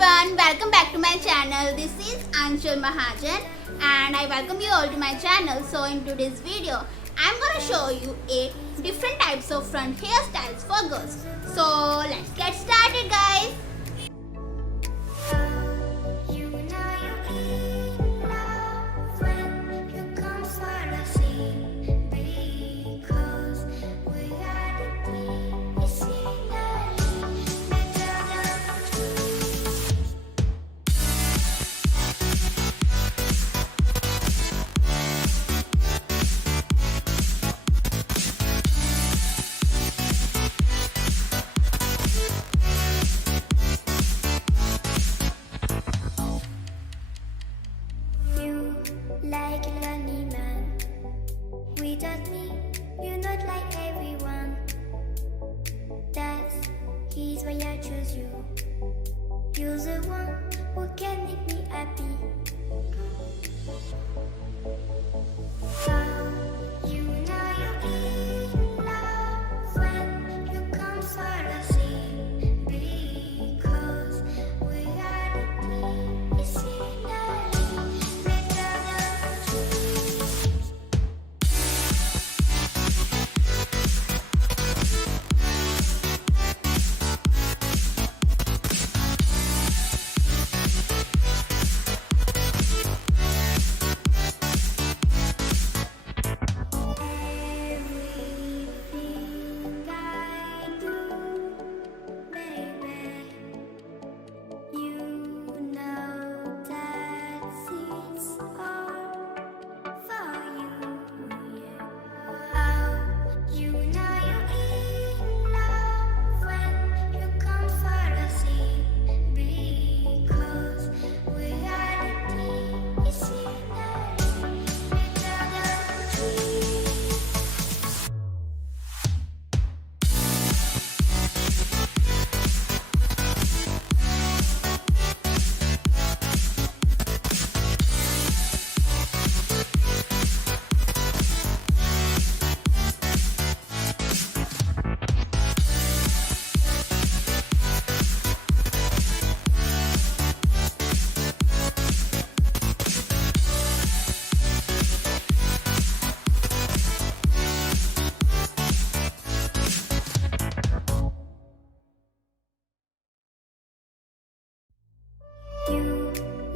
everyone, welcome back to my channel. This is Anshul Mahajan and I welcome you all to my channel. So in today's video, I'm gonna show you 8 different types of front hairstyles for girls. So let's get started, guys. Like a lonely man, without me, you're not like everyone. He's why I chose you. You're the one who can make me happy. You know you're in love when you come for the sea, because reality is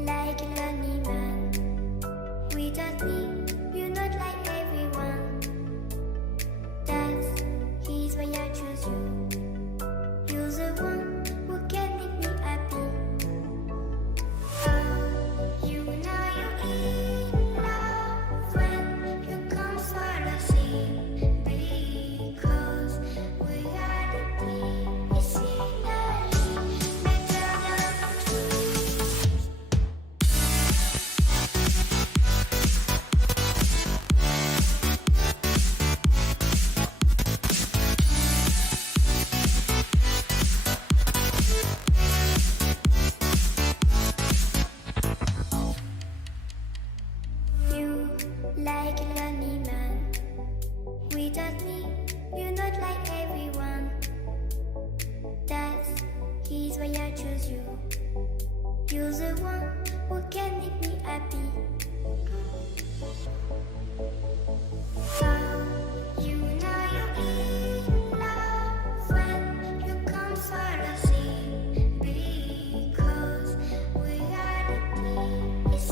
like a lonely man. Without me, you're not like everyone. He's why I chose you. You're the one who can make me happy. You know you're in love when you come for the sea, because reality is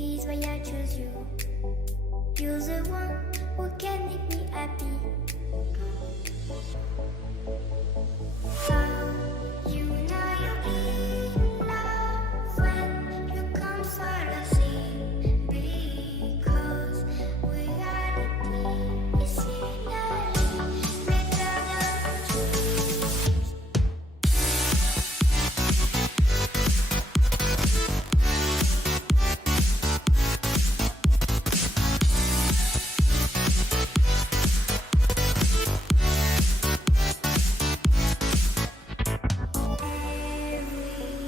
He's why I choose you. You're the one who can make me happy. How you know you're in love when you come for the sea. Because reality is finally better than dreams.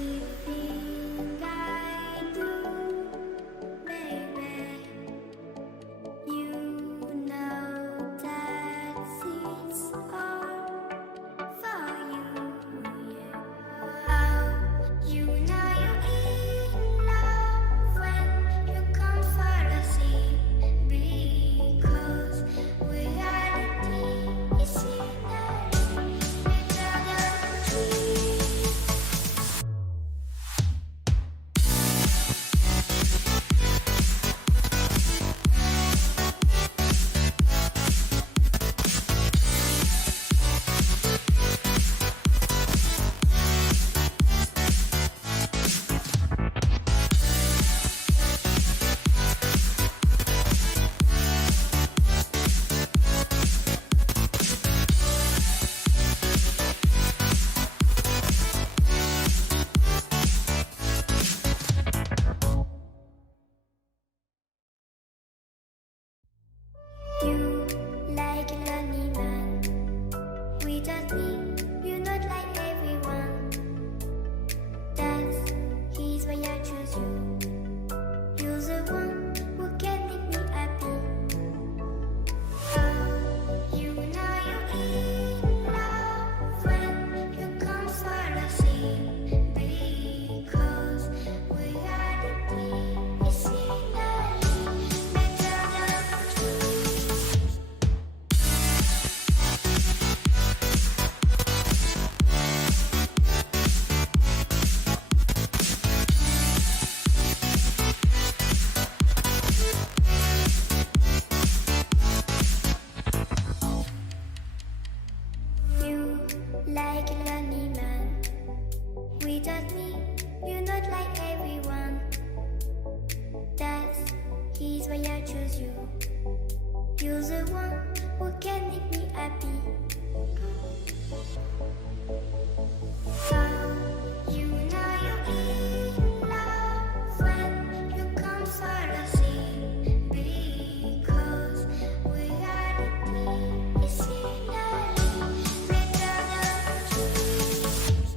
Everything I do, baby, you know that it's all for you. Yeah. How you know you're in love when you come for the sea. Because reality is finally better than dreams. You like a lonely man. Without me, you're not like everyone. That's he's why I choose you. You're the one who can make me happy. How you know you're in love when you come for the sea. Because reality is finally better than dreams. You like a lonely man. Without me, you're not like everyone. That's he's why I choose you. You're the one who can make me happy. How you know you're in love when you come for the sea. Because reality is finally better than dreams.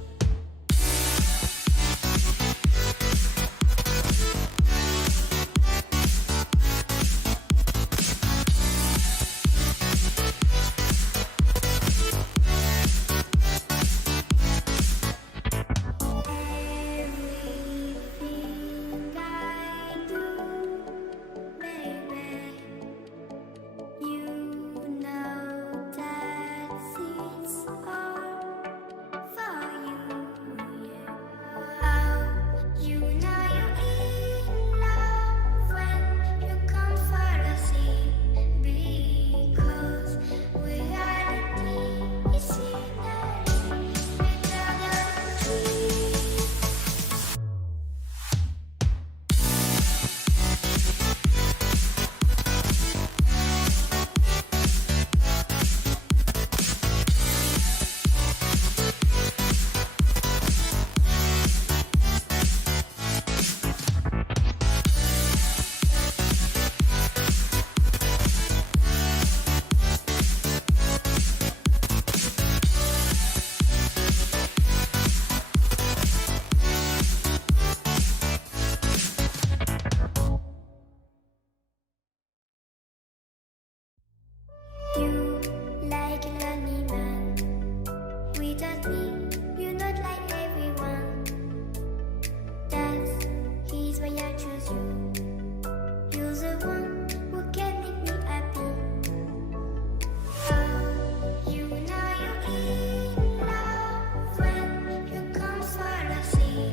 Everything I do, baby, you know that it's all for you. Yeah. How you know you're in love when you come for the sea. Because reality is finally better than dreams. You like a lonely man. Without me, you're not like everyone. That's he's why I choose you. You're the one who can make me happy. How you know you're in love when you come for the sea.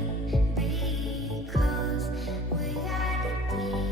Because reality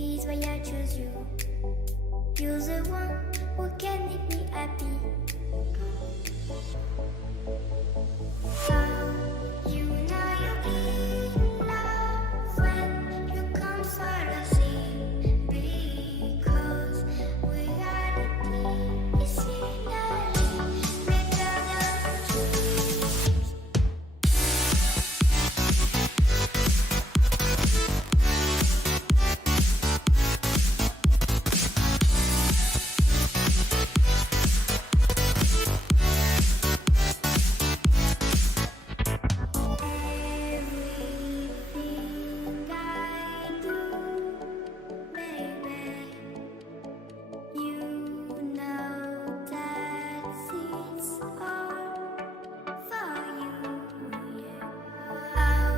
He's why I choose you. You're the one who can make me happy. How you know you're in love when you come for the same, because reality is finally better than dreams. Everything I do, baby, you know that it's all for you. Yeah. Oh,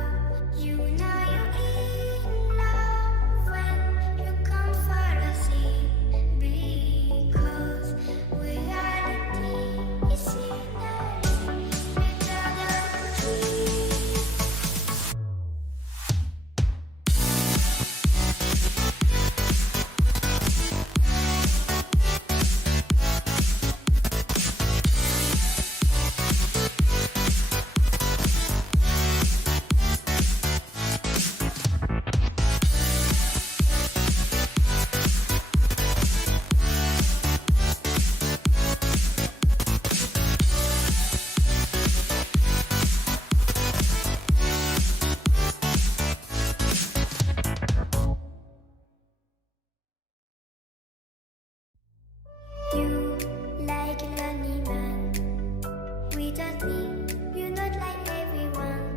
you know you're in love when you come for the same, because reality is finally better than dreams. You like a lonely man. Without me, you're not like everyone.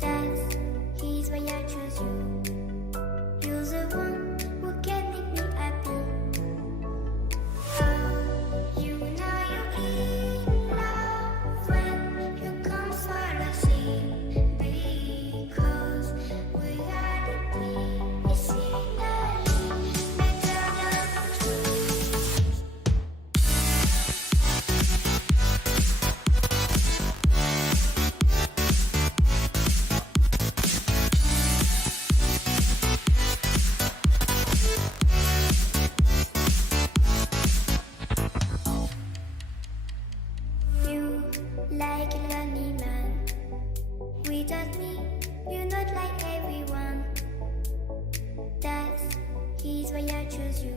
That's he's why I choose you. You're the one who can make me happy. Oh, you know you're in love when you come for the same, because reality is finally better than dreams. You like a lonely man. Without me, you're not like everyone. That's he's why I choose you.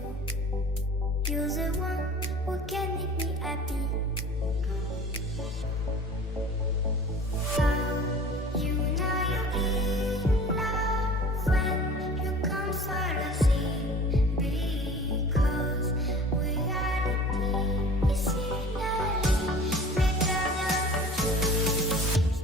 You're the one who can make me happy. How you know you're in love when you come for the same, because reality is finally better than dreams.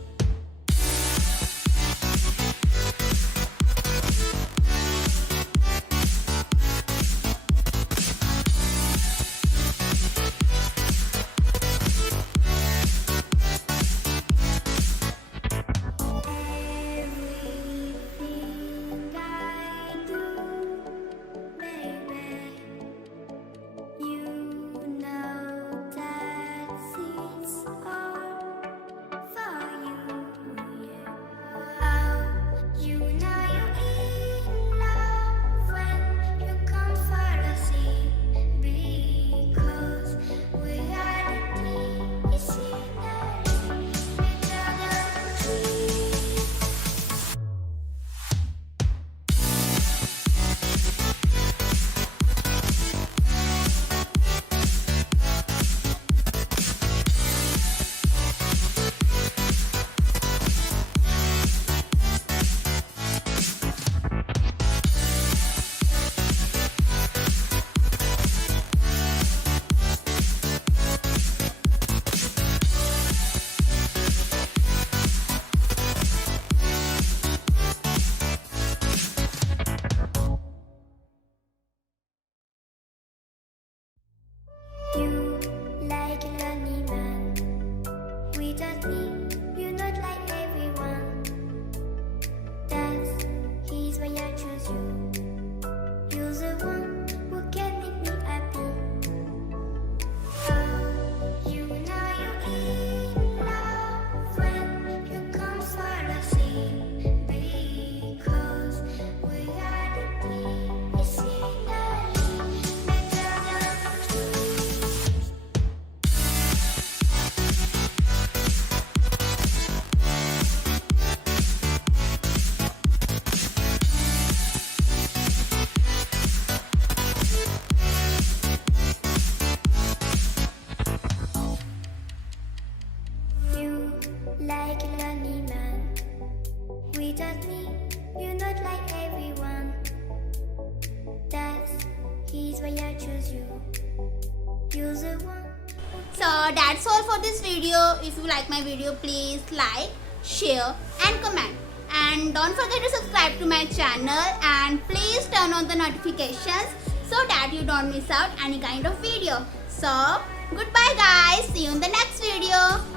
you're not like everyone. He's why I choose you. You're the one. So that's all for this video. If you like my video, please like, share and comment. And don't forget to subscribe to my channel and please turn on the notifications so that you don't miss out any kind of video. So goodbye guys. See you in the next video.